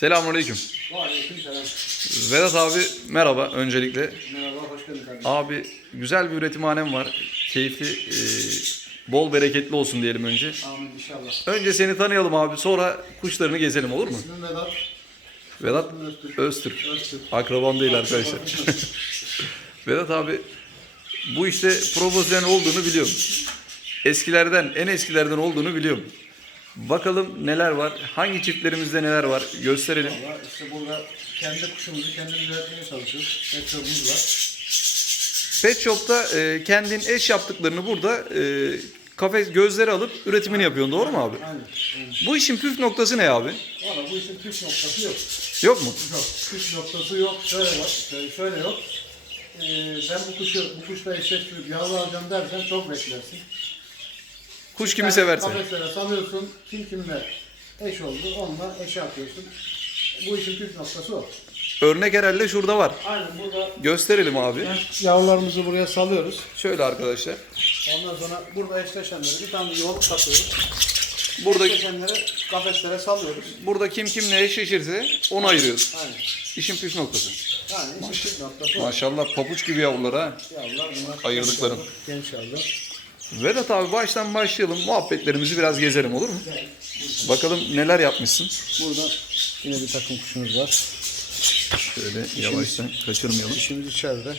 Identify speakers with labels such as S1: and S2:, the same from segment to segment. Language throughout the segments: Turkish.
S1: Selamünaleyküm.
S2: Aleykümselam.
S1: Vedat abi merhaba öncelikle.
S2: Merhaba, hoş geldin kardeşim.
S1: Abi güzel bir üretimhanem var. Keyifli, e, bol bereketli olsun diyelim önce.
S2: Amin inşallah.
S1: Önce seni tanıyalım abi sonra kuşlarını gezelim olur mu?
S2: İsmim Vedat.
S1: Vedat
S2: Öztürk.
S1: Öztürk.
S2: Öztürk.
S1: Akrabam değil arkadaşlar. Vedat abi bu işte profesyonel olduğunu biliyorum. Eskilerden, en eskilerden olduğunu biliyorum. Bakalım neler var, hangi çiftlerimizde neler var gösterelim.
S2: Valla işte burada kendi kuşumuzu kendimiz üretmeye çalışıyoruz. Petrolümüz var.
S1: Pet Shop'ta e, kendin eş yaptıklarını burada e, kafes gözleri alıp üretimini yapıyorsun doğru mu abi?
S2: Aynen. aynen.
S1: Bu işin püf noktası ne abi?
S2: Valla bu işin püf noktası yok.
S1: Yok mu?
S2: Yok. Püf noktası yok. Şöyle var. Şöyle, şöyle yok. Ee, ben bu kuşu, bu kuşla eşleştirip yavru alacağım dersen çok beklersin.
S1: Kuş kimi severse.
S2: Kafeslere salıyorsun. Kim kimle eş oldu onunla eşe atıyorsun. Bu işin püf noktası o.
S1: Örnek herhalde şurada var.
S2: Aynen burada
S1: Gösterelim abi.
S2: yavrularımızı buraya salıyoruz.
S1: Şöyle arkadaşlar.
S2: Ondan sonra burada eşleşenleri bir tane yol takıyoruz.
S1: Burada
S2: Eşleşenleri kafeslere salıyoruz.
S1: burada kim kimle eşleşirse onu ayırıyoruz.
S2: Aynen.
S1: İşin püf noktası.
S2: Yani işin püf noktası o.
S1: Maşallah papuç gibi yavrular ha.
S2: Yavrular bunlar.
S1: Ayırdıkların.
S2: Genç yavrular.
S1: Vedat abi baştan başlayalım. Muhabbetlerimizi biraz gezelim olur mu? Bakalım neler yapmışsın.
S2: Burada yine bir takım kuşumuz var.
S1: Şöyle yavaştan kaçırmayalım.
S2: İşimiz içeride.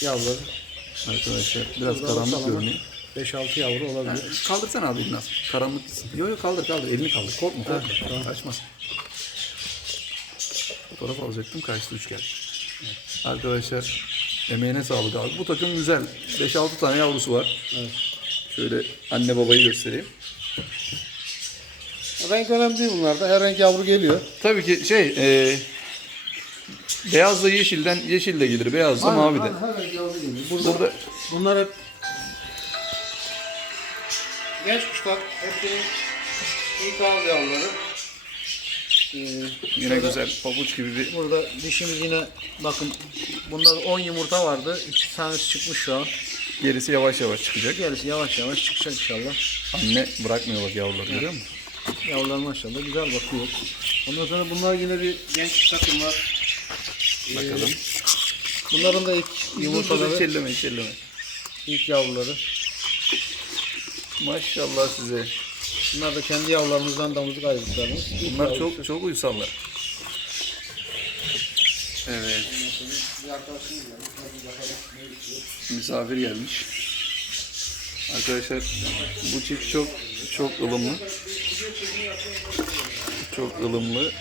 S2: Yavruları.
S1: Arkadaşlar biraz
S2: Burada
S1: karanlık
S2: ortalama
S1: görünüyor.
S2: 5-6 yavru olabilir.
S1: Kaldırsana abi biraz. Karanlık. Yok yok kaldır kaldır. Elini kaldır. Korkma korkma.
S2: tamam.
S1: Kaçmaz. Fotoğraf alacaktım. Kaçtı üç geldi. Arkadaşlar emeğine sağlık abi. Bu takım güzel. 5-6 tane yavrusu var.
S2: Evet.
S1: Şöyle anne babayı göstereyim.
S2: Renk önemli değil bunlarda. Her renk yavru geliyor.
S1: Tabii ki şey e, beyaz da yeşilden yeşil de gelir. Beyaz da mavi de.
S2: Her renk yavru geliyor. Burada,
S1: Burada
S2: bunlar hep genç kuşlar. Hepsinin ilk ağız yavruları. Ee,
S1: yine güzel pabuç gibi bir
S2: Burada dişimiz yine bakın bunda 10 yumurta vardı. 2 tanesi çıkmış şu an.
S1: gerisi yavaş yavaş çıkacak.
S2: Gerisi yavaş yavaş çıkacak inşallah.
S1: Anne bırakmıyor bak yavruları görüyor musun?
S2: Yavrular maşallah güzel bakıyor. Ondan sonra bunlar yine bir genç takım var.
S1: Bakalım.
S2: Bunların da ilk
S1: Yumurtaları içelleme içelleme.
S2: ilk yavruları.
S1: Maşallah size.
S2: Bunlar da kendi yavrularımızdan damızlık ayrılıklarımız. İlk
S1: Bunlar çok çok uysallar. Evet. Misafir gelmiş. Arkadaşlar bu çift çok çok ılımlı. Çok ılımlı.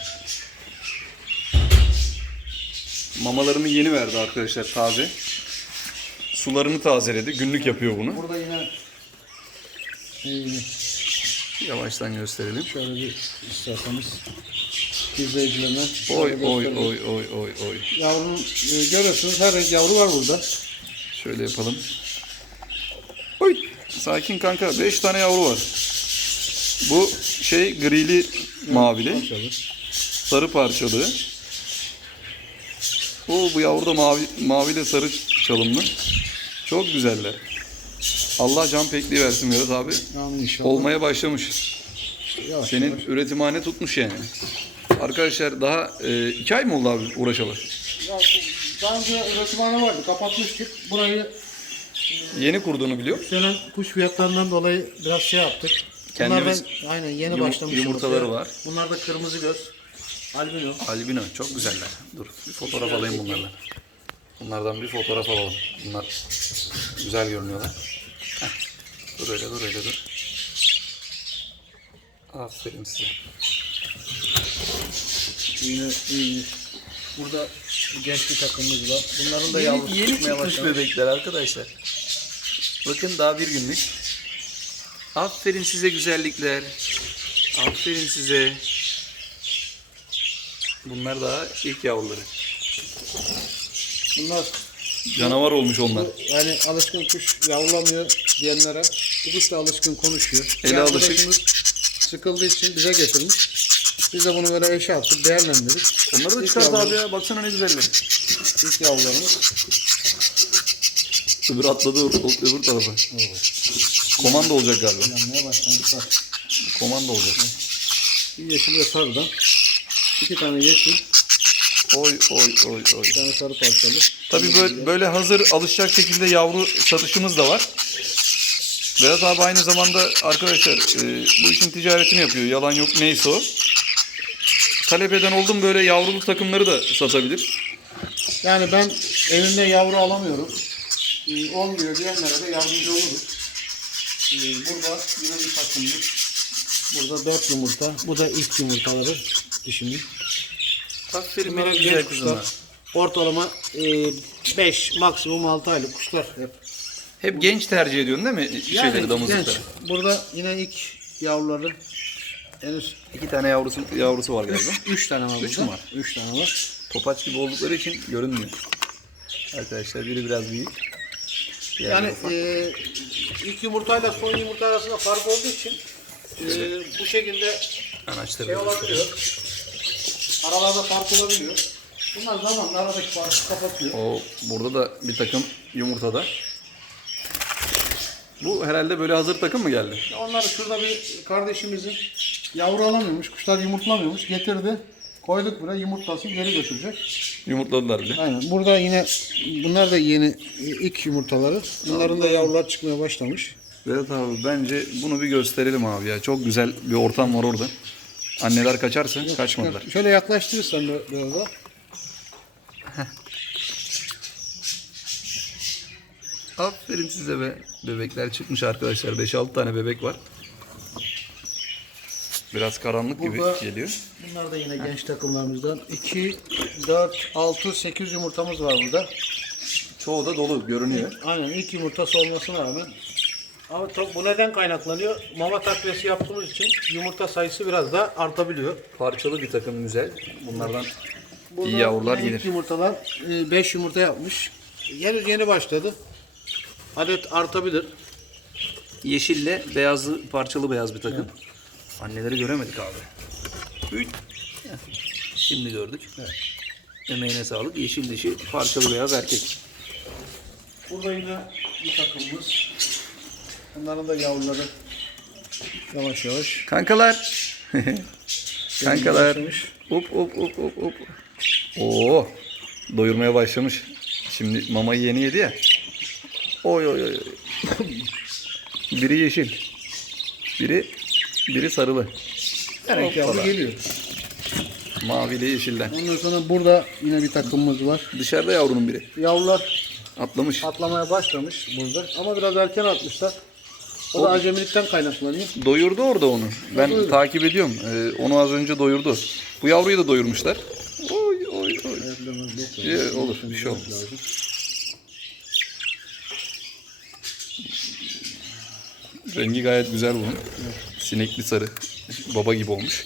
S1: Mamalarını yeni verdi arkadaşlar taze. Sularını tazeledi. Günlük yapıyor bunu.
S2: Burada yine ee,
S1: Yavaştan gösterelim.
S2: şöyle bir isterseniz izleyicilerine
S1: Oy oy oy oy oy oy.
S2: Yavrunun e, görüyorsunuz her renk yavru var burada.
S1: Şöyle yapalım. Oy. Sakin kanka. 5 tane yavru var. Bu şey grili mavili.
S2: Maşallah.
S1: Sarı parçalı. O bu yavru da mavi maviyle sarı çalımlı. Çok güzeller. Allah can pekliği versin Vedat abi.
S2: Amin inşallah.
S1: Olmaya başlamış.
S2: Yavaş
S1: Senin
S2: yavaş.
S1: üretimhane tutmuş yani. Arkadaşlar daha e, iki ay mı oldu abi?
S2: Ya, bu- daha önce üretimhane vardı. Kapatmıştık. Burayı
S1: Yeni kurduğunu biliyor.
S2: Yükselen kuş fiyatlarından dolayı biraz şey yaptık.
S1: Kendimiz
S2: Bunlardan aynen yeni
S1: yum-
S2: başlamış.
S1: yumurtaları var.
S2: Bunlar da kırmızı göz. Albino.
S1: Albino çok güzeller. Dur bir fotoğraf alayım bunlardan. Bunlardan bir fotoğraf alalım. Bunlar güzel görünüyorlar. Heh. Dur öyle dur öyle dur. Aferin size.
S2: Yine iyi. Burada genç bir takımımız var. Bunların da
S1: Yeni,
S2: yavrusu
S1: yeni
S2: çıkmaya
S1: çıkmış
S2: başladı.
S1: bebekler arkadaşlar. Bakın daha bir günlük. Aferin size güzellikler. Aferin size. Bunlar daha ilk yavruları.
S2: Bunlar
S1: Canavar olmuş onlar.
S2: yani alışkın kuş yavrulamıyor diyenlere bu kuş da alışkın konuşuyor.
S1: Ele alışık.
S2: Sıkıldığı için bize getirmiş. Biz de bunu böyle eşe attık, değerlendirdik.
S1: Onları da çıkart abi ya. Baksana ne güzeller.
S2: İlk yavrularımız.
S1: Öbür atladı öbür, tarafa. Komando olacak galiba.
S2: Yanmaya başlamışlar.
S1: Komando olacak.
S2: Bir yeşil ve sarıdan. iki tane yeşil,
S1: Oy oy oy oy.
S2: bir tane sarı parçalı.
S1: Tabii böyle, böyle hazır alışacak şekilde yavru satışımız da var. Vedat abi aynı zamanda arkadaşlar e, bu işin ticaretini yapıyor. Yalan yok neyse o. Talep eden oldum böyle yavrulu takımları da satabilir.
S2: Yani ben evimde yavru alamıyorum. Ee, olmuyor diyenlere de yardımcı oluruz. Ee, burada yine bir takımlık. Burada dört yumurta. Bu da ilk yumurtaları dişimin.
S1: Aferin benim güzel
S2: kuşlar. Ortalama 5 maksimum 6 aylık kuşlar hep.
S1: Hep genç tercih ediyorsun değil mi şeyleri damızlıkları?
S2: genç. Burada yine ilk yavruları henüz
S1: İki tane yavrusu yavrusu var galiba.
S2: 3 tane var
S1: Üç mü var?
S2: 3 tane var.
S1: Topaç gibi oldukları için görünmüyor. Arkadaşlar biri biraz büyük. diğeri
S2: Yani
S1: ufak.
S2: e, ilk yumurtayla son yumurta arasında fark olduğu için e, bu şekilde
S1: Anaçları
S2: şey
S1: da
S2: olabiliyor. Aralarda fark olabiliyor. Bunlar zamanla aradaki farkı kapatıyor.
S1: O burada da bir takım yumurtada. Bu herhalde böyle hazır takım mı geldi?
S2: Onlar şurada bir kardeşimizin yavru alamıyormuş, kuşlar yumurtlamıyormuş. Getirdi. Koyduk buraya yumurtlasın geri götürecek.
S1: Yumurtladılar bile.
S2: Aynen. Burada yine bunlar da yeni ilk yumurtaları. Bunların da yavrular çıkmaya başlamış.
S1: Vedat abi bence bunu bir gösterelim abi ya. Çok güzel bir ortam var orada. Anneler kaçarsa kaçmadılar.
S2: Şöyle yaklaştırırsan biraz daha.
S1: Aferin size be. Bebekler çıkmış arkadaşlar. 5-6 tane bebek var. Biraz karanlık gibi
S2: Burada-
S1: geliyor.
S2: Bunlar da yine genç takımlarımızdan. 2, 4, 6, 8 yumurtamız var burada.
S1: Çoğu da dolu görünüyor.
S2: Aynen ilk yumurtası olmasına rağmen. Ama bu neden kaynaklanıyor? Mama takviyesi yaptığımız için yumurta sayısı biraz daha artabiliyor.
S1: Parçalı bir takım güzel. Bunlardan
S2: Burada
S1: iyi yavrular gelir.
S2: yumurtalar 5 yumurta yapmış. Henüz yeni başladı. Adet artabilir.
S1: Yeşille beyazlı, parçalı beyaz bir takım. Anneleri göremedik abi. Üç. Şimdi gördük. Emeğine sağlık. Yeşil dişi, parçalı beyaz erkek.
S2: Burada yine bir takımımız. Bunların da yavruları yavaş yavaş.
S1: Kankalar. Kankalar. Hop hop hop hop hop. Oo. Doyurmaya başlamış. Şimdi mamayı yeni yedi ya. Oy oy oy. biri yeşil. Biri biri sarılı.
S2: Her iki yavru geliyor.
S1: Mavili yeşilden.
S2: Ondan sonra burada yine bir takımımız var.
S1: Dışarıda yavrunun biri.
S2: Yavrular
S1: Atlamış.
S2: atlamaya başlamış burada. Ama biraz erken atmışlar. O da acemilikten kaynaklanıyor.
S1: Doyurdu orada onu. Ben
S2: Doyurdu.
S1: takip ediyorum. Ee, onu az önce doyurdu. Bu yavruyu da doyurmuşlar. Ee, olur bir şey olmaz. Rengi gayet güzel bunun. Sinekli sarı. Baba gibi olmuş.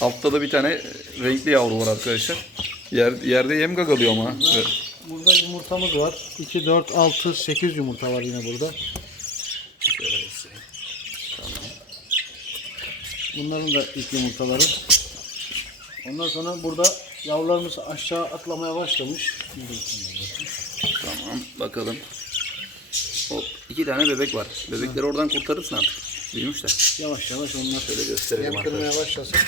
S1: Altta da bir tane renkli yavru var arkadaşlar. Yer, yerde yem gagalıyor ama. Evet.
S2: Burada yumurtamız var. 2, 4, 6, 8 yumurta var yine burada. Bunların da ilk yumurtaları. Ondan sonra burada yavrularımız aşağı atlamaya başlamış.
S1: Tamam bakalım. Hop iki tane bebek var. Bebekleri oradan kurtarırsın artık. Büyümüşler.
S2: Yavaş yavaş onlar
S1: Şöyle gösterelim
S2: yem kırmaya
S1: arkadaşlar.
S2: başlasın.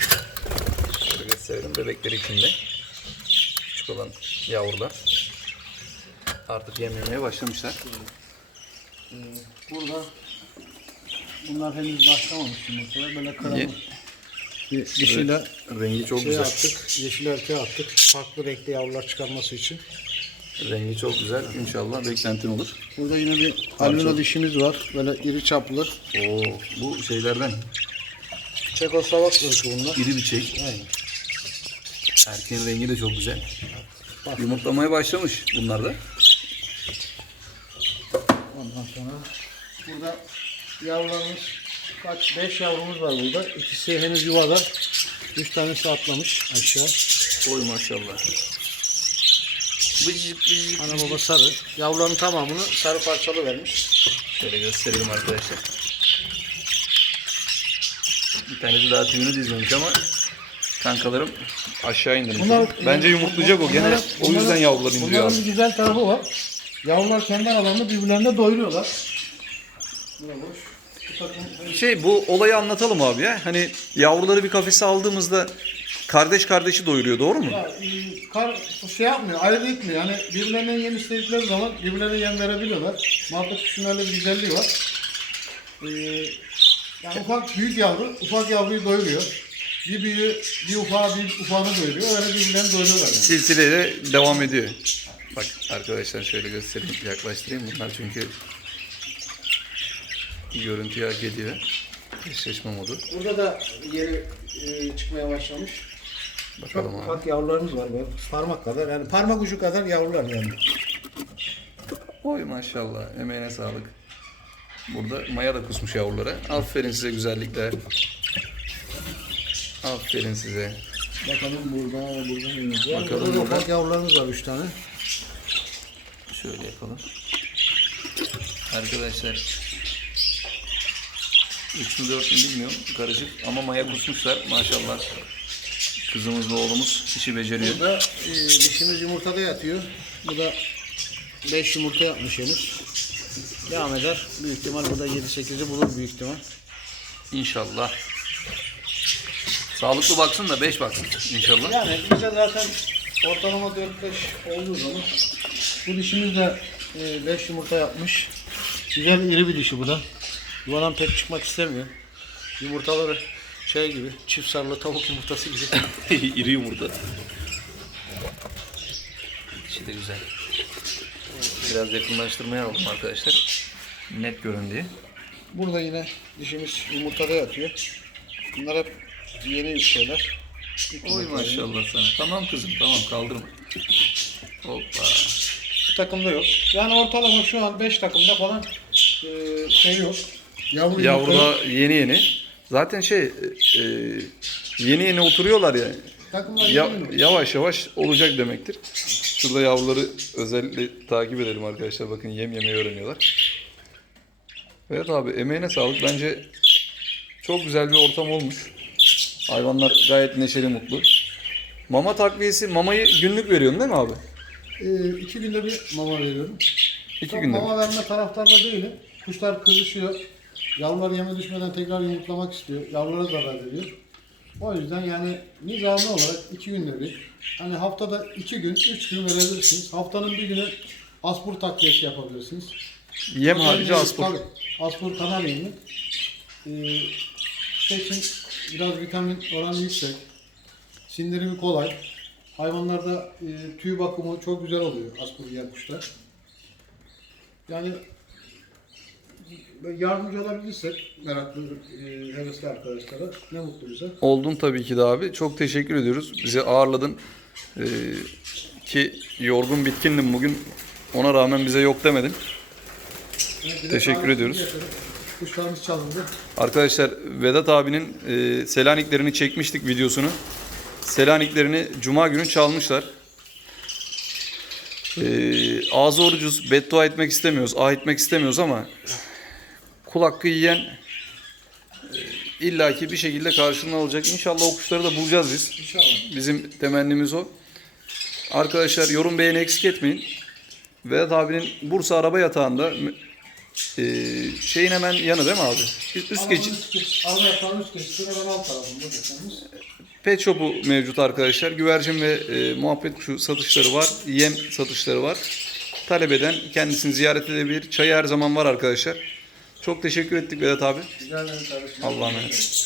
S1: Şöyle gösterelim. Bebekler içinde. Küçük olan yavrular. Artık yem yemeye başlamışlar.
S2: Burada bunlar henüz başlamamış yumurtalar. Böyle
S1: Ye-
S2: karanlık. Bir dişiyle
S1: Rengi çok
S2: şey
S1: güzel.
S2: attık. Yeşil erkeğe attık. Farklı renkli yavrular çıkarması için.
S1: Rengi çok güzel. İnşallah beklentin olur.
S2: Burada yine bir albino dişimiz var. Böyle iri çaplı.
S1: Oo, bu şeylerden
S2: Çekoslovak ırkı bunlar.
S1: iri bir çek.
S2: Aynen.
S1: Erkeğin rengi de çok güzel.
S2: Bak.
S1: Yumurtlamaya başlamış bunlar da.
S2: Ondan sonra burada yavrularımız kaç? Beş yavrumuz var burada. İkisi henüz yuvada. Üç tanesi atlamış aşağı.
S1: Oy maşallah. Bıcık bıcık.
S2: Ana baba sarı. Yavruların tamamını sarı parçalı vermiş.
S1: Şöyle gösterelim arkadaşlar. Bir tanesi daha tüyünü dizmemiş ama kankalarım aşağı indirmiş.
S2: Bunlar-.
S1: Bence yumurtlayacak o. Gene
S2: Bunların-
S1: o yüzden yavrular indiriyor
S2: Bunların
S1: abi.
S2: bir güzel tarafı var. Yavrular kendi aralarında birbirlerine doyuruyorlar. Bura boş.
S1: Şey bu olayı anlatalım abi ya. Hani yavruları bir kafese aldığımızda kardeş kardeşi doyuruyor doğru mu?
S2: Ya, e, kar, şey yapmıyor, ayırt etmiyor. Yani birbirlerine yem istedikleri zaman birbirlerine yem verebiliyorlar. Muhabbet kuşun öyle bir güzelliği var. E, yani ufak büyük yavru, ufak yavruyu doyuruyor. Bir büyüğü, bir ufağı, bir ufağını doyuruyor. Öyle birbirlerini doyuruyorlar yani.
S1: Silsileyle devam ediyor. Bak arkadaşlar şöyle göstereyim, yaklaştırayım. Bunlar çünkü görüntüyü hak ediyor. Eşleşme modu.
S2: Burada da yeni e, çıkmaya başlamış.
S1: Bakalım
S2: Çok
S1: abi.
S2: ufak yavrularımız var böyle. Parmak kadar yani parmak ucu kadar yavrular yani.
S1: Oy maşallah. Emeğine sağlık. Burada maya da kusmuş yavrulara. Aferin size güzellikler. Aferin size.
S2: Bakalım burada, burada neyimiz var?
S1: Bakalım
S2: burada da
S1: burada.
S2: ufak yavrularımız var 3 tane.
S1: Şöyle yapalım. Arkadaşlar. Üç mü dört mü bilmiyorum. Karışık ama maya kusmuşlar. Maşallah. Kızımızla oğlumuz işi beceriyor.
S2: Burada e, dişimiz yumurtada yatıyor. Bu da 5 yumurta yapmış henüz. Devam eder. Büyük ihtimal bu da 7-8'i bulur büyük ihtimal.
S1: İnşallah. Sağlıklı baksın da 5 baksın inşallah.
S2: Yani bize zaten ortalama 4-5 olduğu zaman bu dişimiz de 5 yumurta yapmış. Güzel iri bir dişi bu da. Yuvadan pek çıkmak istemiyor. Yumurtaları şey gibi çift sarılı tavuk yumurtası gibi.
S1: İri yumurta. İçi de güzel. Biraz yakınlaştırmaya aldım arkadaşlar. Net görün diye.
S2: Burada yine dişimiz yumurtada yatıyor. Bunlar hep yeni şeyler. İlk
S1: Oy maşallah sana. Tamam kızım tamam kaldırma. Hoppa.
S2: Bu takımda yok. Yani ortalama şu an 5 takımda falan e, şey yok. Yavru,
S1: Yavru da yeni yeni. Zaten şey e, yeni yeni oturuyorlar ya.
S2: Takımlar
S1: Ya-
S2: yeni
S1: yavaş yavaş olacak demektir. Şurada yavruları özellikle takip edelim arkadaşlar. Bakın yem yemeyi öğreniyorlar. Evet abi emeğine sağlık. Bence çok güzel bir ortam olmuş. Hayvanlar gayet neşeli mutlu. Mama takviyesi, mamayı günlük veriyorsun değil mi abi?
S2: E, iki günde bir mama veriyorum.
S1: İki
S2: Çok
S1: günde.
S2: mama verme taraftarda değilim. Kuşlar kızışıyor. Yavrular yeme düşmeden tekrar yumurtlamak istiyor. Yavrulara zarar veriyor. O yüzden yani nizami olarak iki günde bir. Hani haftada iki gün, üç gün verebilirsiniz. Haftanın bir günü aspur takviyesi yapabilirsiniz.
S1: Yem harici aspur.
S2: Tabii. Aspur kanal yemi. Ee, şey için biraz vitamin oranı yüksek. Sindirimi kolay. Hayvanlarda e, tüy bakımı çok güzel oluyor aspur yiyen kuşlar. Yani yardımcı olabilirsek meraklı, e, hevesli arkadaşlara ne mutlu bize.
S1: Oldun tabii ki de abi. Çok teşekkür ediyoruz. Bizi ağırladın. Ee, ki yorgun bitkindim bugün. Ona rağmen bize yok demedin.
S2: De
S1: Teşekkür ediyoruz.
S2: Kuşlarımız çalındı.
S1: Arkadaşlar Vedat abinin e, Selaniklerini çekmiştik videosunu. Selaniklerini Cuma günü çalmışlar. E, ağzı orucuz, beddua etmek istemiyoruz, ah etmek istemiyoruz ama kul hakkı yiyen e, illaki bir şekilde karşılığını alacak. İnşallah o kuşları da bulacağız biz.
S2: İnşallah.
S1: Bizim temennimiz o. Arkadaşlar yorum beğeni eksik etmeyin. Vedat abinin Bursa araba yatağında e, şeyin hemen yanı değil mi abi? Üst geçit.
S2: Araba yatağın üst geçiti hemen alt tarafında deseniz.
S1: Pet shop'u mevcut arkadaşlar. Güvercin ve e, muhabbet kuşu satışları var. Yem satışları var. Talep eden kendisini ziyaret edebilir. Çayı her zaman var arkadaşlar. Çok teşekkür ettik Vedat abi.
S2: Rica ederim kardeşim.
S1: Allah'a emanet.